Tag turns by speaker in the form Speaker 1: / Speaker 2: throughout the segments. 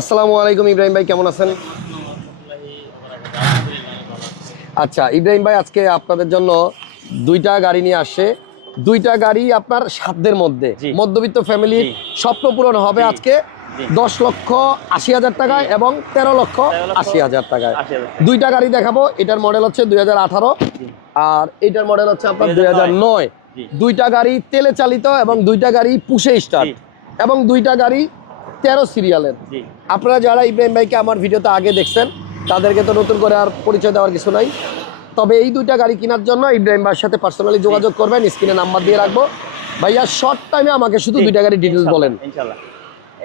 Speaker 1: আসসালামু আলাইকুম ইব্রাহিম ভাই কেমন আছেন? আচ্ছা ইব্রাহিম ভাই আজকে আপনাদের জন্য দুইটা গাড়ি নিয়ে আসছে। দুইটা গাড়ি আপনার সাধ্যের মধ্যে। মধ্যবিত্ত ফ্যামিলির। স্বপ্ন পূরণ হবে আজকে দশ লক্ষ আশি হাজার টাকায় এবং তেরো লক্ষ
Speaker 2: 13 লক্ষ
Speaker 1: আশি হাজার টাকায়। দুইটা গাড়ি দেখাবো এটার মডেল হচ্ছে দুই হাজার আঠারো। আর এটার মডেল হচ্ছে আপনার দুই হাজার নয়। দুইটা গাড়ি তেলে চালিত এবং দুইটা গাড়ি পুষে স্টার্ট এবং দুইটা গাড়ি তেরো সিরিয়ালের আপনারা যারা ইব্রাহিম ভাইকে আমার ভিডিওতে আগে দেখছেন তাদেরকে তো নতুন করে আর পরিচয় দেওয়ার কিছু নাই। তবে এই দুইটা গাড়ি কেনার জন্য ইব্রাহিম ভাইয়ের সাথে পার্সোনালি যোগাযোগ করবেন স্ক্রিনে নাম্বার দিয়ে রাখব। ভাইয়া শর্ট টাইমে আমাকে শুধু দুইটা গাড়ি ডিটেলস বলেন।
Speaker 2: ইনশাল্লাহ।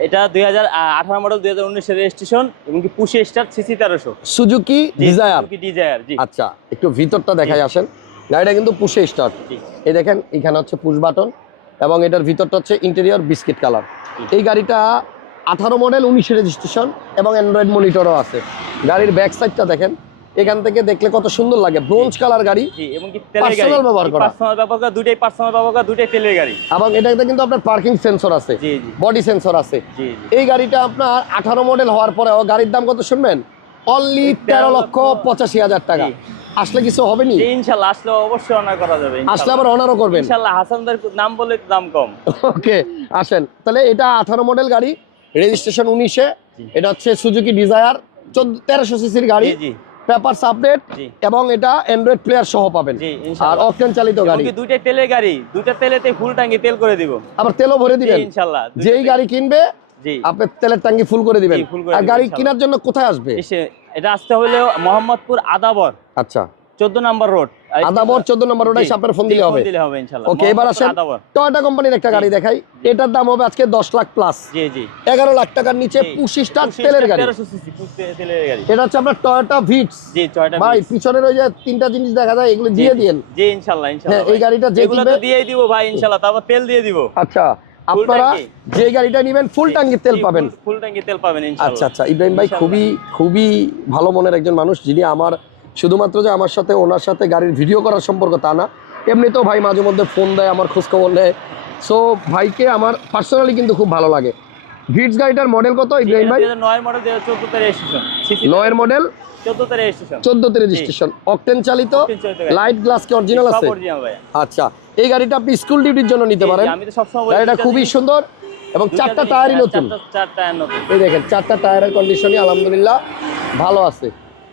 Speaker 2: এটা দুই হাজার আঠারো মডেল দুই হাজার উনিশের রেজিস্ট্রেশন এবং কি পুশে স্টার সিসি তেরোশো।
Speaker 1: সুজুকি ডিজায়ার
Speaker 2: ডিজায়ার জি।
Speaker 1: আচ্ছা একটু ভিতরটা দেখাই আসেন। গাড়িটা কিন্তু পুষে স্টার্ট এই দেখেন এখানে হচ্ছে পুশ বাটন এবং এটার ভিতরটা হচ্ছে ইন্টেরিয়র বিস্কিট কালার এই গাড়িটা আঠারো মডেল উনিশে রেজিস্ট্রেশন এবং অ্যান্ড্রয়েড মনিটরও আছে। গাড়ির ব্যাক সাইডটা দেখেন। এখান থেকে দেখলে কত সুন্দর লাগে। ব্রোঞ্জ কালার গাড়ি
Speaker 2: এবং কি তেলের
Speaker 1: ব্যবহার করা।
Speaker 2: পার্সোনাল ব্যবহার করা দুইটাই পার্সোনাল ব্যবহার করা দুইটাই তেলের গাড়ি।
Speaker 1: এবং এটাতে কিন্তু আপনার পার্কিং সেন্সর আছে বডি সেন্সর আছে। এই গাড়িটা আপনার আঠারো মডেল হওয়ার পরেও গাড়ির দাম কত শুনবেন? অনলি তেরো লক্ষ পঁচাশি হাজার টাকা। আসলে কিছু হবে নি?
Speaker 2: জি, ইনশাল্লাহ আসলে অবশ্যই অনার করা যাবে
Speaker 1: আসলে আবার অনারও করবেন।
Speaker 2: ইনশাল্লাহ হাসানদের নাম বললে তো দাম কম।
Speaker 1: ওকে আসেন। তাহলে এটা আঠারো মডেল গাড়ি রেজিস্ট্রেশন উনিশে এটা হচ্ছে সুজুকি ডিজায়ার চোদ্দ তেরোশো সিসির গাড়ি পেপারস আপডেট এবং এটা অ্যান্ড্রয়েড প্লেয়ার সহ পাবেন। আর
Speaker 2: ইনশাআল্লাহ।
Speaker 1: অকটেন চালিত গাড়ি।
Speaker 2: দুইটা তেলের গাড়ি? দুইটা তেলেতে ফুল ট্যাঙ্কি তেল করে দিব।
Speaker 1: আবার তেলও ভরে দিবেন।
Speaker 2: ইনশাল্লাহ।
Speaker 1: যেই গাড়ি কিনবে আপনি তেলের ট্যাঙ্কি ফুল করে দিবেন। আর গাড়ি কেনার জন্য কোথায় আসবে?
Speaker 2: এটা আসতে হলে মোহাম্মদপুর আদাবর।
Speaker 1: আচ্ছা।
Speaker 2: চোদ্দ নম্বর রোড
Speaker 1: আদাবর চোদ্দ নম্বর ওটাই আপনার ফোন দিলে হবে।
Speaker 2: দিলে হবে ইনশাল্লাহ।
Speaker 1: ওকে এবার আসেন টয়োটা কোম্পানির একটা গাড়ি দেখাই। এটার দাম হবে আজকে দশ লাখ প্লাস
Speaker 2: জি জি।
Speaker 1: এগারো লাখ টাকার নিচে তেলের গাড়ি।
Speaker 2: তেরোশো সিসি তেলের গাড়ি।
Speaker 1: এটা হচ্ছে আপনার টয়োটা ভিটস
Speaker 2: জি ছয়টা
Speaker 1: ভাই। পিছনের ওই যে তিনটা জিনিস দেখা যায় এগুলো দিয়ে
Speaker 2: জি।
Speaker 1: হ্যাঁ, এই গাড়িটা যে
Speaker 2: এগুলো তো দিয়েই দিব ভাই ইনশাল্লাহ। তারপর তেল দিয়ে দিব।
Speaker 1: আচ্ছা আপনারা যে গাড়িটা নেবেন ফুল ট্যাঙ্কি তেল পাবেন।
Speaker 2: ফুল ট্যাঙ্কি তেল পাবেন
Speaker 1: আচ্ছা আচ্ছা। ইব্রাহিম ভাই খুবই খুবই ভালো মনের একজন মানুষ যিনি আমার শুধুমাত্র যে আমার সাথে ওনার সাথে গাড়ির ভিডিও করার সম্পর্ক তা না। এমনিতেও ভাই মাঝে মধ্যে ফোন দেয় আমার খোঁজখবর নেয়। সো ভাইকে আমার পার্সোনালি কিন্তু খুব ভালো লাগে। ভিটস গাড়িটার মডেল কত ইব্রাহিম ভাই?
Speaker 2: মডেল
Speaker 1: নয়ের মডেল
Speaker 2: চোদ্দতে রেজিস্ট্রেশন
Speaker 1: অকটেন চালিত। লাইট গ্লাস কি অরিজিনাল আছে? আচ্ছা। এই গাড়িটা আপনি স্কুল ডিউটির জন্য নিতে পারেন। গাড়িটা খুবই সুন্দর এবং চারটা টায়ারই নতুন। এই দেখেন চারটা টায়ারের কন্ডিশনই আলহামদুলিল্লাহ ভালো আছে।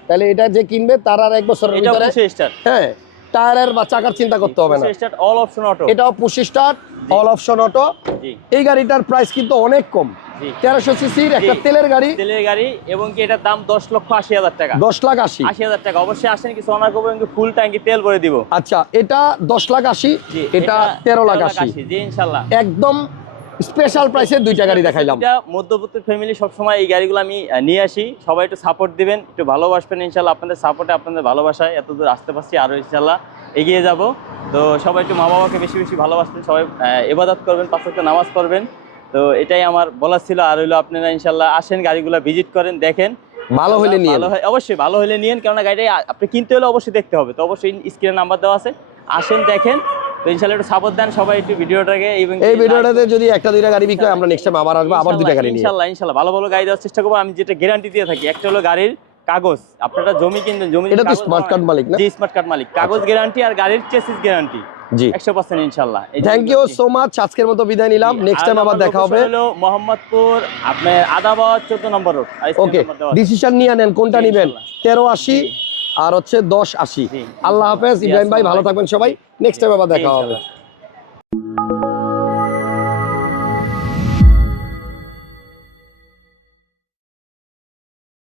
Speaker 1: তাহলে এটা যে কিনবে তার আর এক বছরের ভিতরে
Speaker 2: পুশে
Speaker 1: হ্যাঁ টায়ারের বা চাকার চিন্তা করতে হবে না।
Speaker 2: পুশে অল অপশন অটো
Speaker 1: এটাও পঁচিশ স্টার অল অপশন অটো এই গাড়িটার প্রাইস কিন্তু অনেক কম। তেরোশো সিসির একটা তেলের গাড়ি।
Speaker 2: তেলের গাড়ি এবং কি এটার দাম দশ লক্ষ আশি হাজার টাকা।
Speaker 1: দশ লাখ আশি।
Speaker 2: আশি হাজার টাকা। অবশ্যই আসেন কিছু অনার করব কিন্তু ফুল ট্যাঙ্কি তেল ভরে দিব।
Speaker 1: আচ্ছা এটা দশ লাখ আশি এটা তেরো লাখ আশি।
Speaker 2: জি ইনশাল্লাহ।
Speaker 1: একদম স্পেশাল প্রাইসে দুইটা গাড়ি দেখাইলাম।
Speaker 2: এটা মধ্যবর্তী ফ্যামিলি সবসময় এই গাড়িগুলো আমি নিয়ে আসি। সবাই একটু সাপোর্ট দিবেন একটু ভালোবাসবেন ইনশাল্লাহ আপনাদের সাপোর্টে আপনাদের ভালোবাসায় এত দূর আসতে পারছি আরও ইনশাল্লাহ এগিয়ে যাব। তো সবাই একটু মা বাবাকে বেশি বেশি ভালোবাসবেন সবাই আহ, ইবাদত করবেন পাঁচ ওয়াক্ত নামাজ পড়বেন। তো এটাই আমার বলার ছিল। আর হইল আপনারা ইনশাল্লাহ আসেন গাড়িগুলো ভিজিট করেন দেখেন।
Speaker 1: ভালো হলে নিয়ে
Speaker 2: ভালো হয় অবশ্যই ভালো হলে নিয়েন। কেননা গাড়িটা আপনি কিনতে হলে অবশ্যই দেখতে হবে। তো অবশ্যই স্ক্রিনে নাম্বার দেওয়া আছে। আসেন দেখেন। তো একটু সাপোর্ট দেন সবাই একটু ভিডিওটাকে
Speaker 1: এই ভিডিওটাতে যদি একটা দুইটা গাড়ি বিক্রি আমরা নেক্সট টাইম আবার আসব আবার দুইটা গাড়ি
Speaker 2: ভালো ভালো গাড়ি দেওয়ার চেষ্টা করব। আমি যেটা গ্যারান্টি দিয়ে থাকি একটা হলো গাড়ির কাগজ। আপনারা জমি কিনবেন জমি
Speaker 1: এটা তো স্মার্ট কার্ড মালিক না?
Speaker 2: জি স্মার্ট কার্ড মালিক। আচ্ছা। কাগজ গ্যারান্টি আর গাড়ির চেসিস গ্যারান্টি
Speaker 1: জি।
Speaker 2: 100% ইনশাআল্লাহ
Speaker 1: থ্যাংক ইউ সো মাচ আজকের মতো বিদায় নিলাম। নেক্সট টাইম আবার দেখা হবে।
Speaker 2: মোহাম্মদপুর আপনার আদাবাদ 14 নম্বর রোড
Speaker 1: ওকে ডিসিশন নিয়ে নেন কোনটা নেবেন? 1380 আর হচ্ছে দশ আশি। আল্লাহ হাফেজ ইব্রাহিম ভাই ভালো থাকবেন সবাই নেক্সট টাইম আবার দেখা হবে।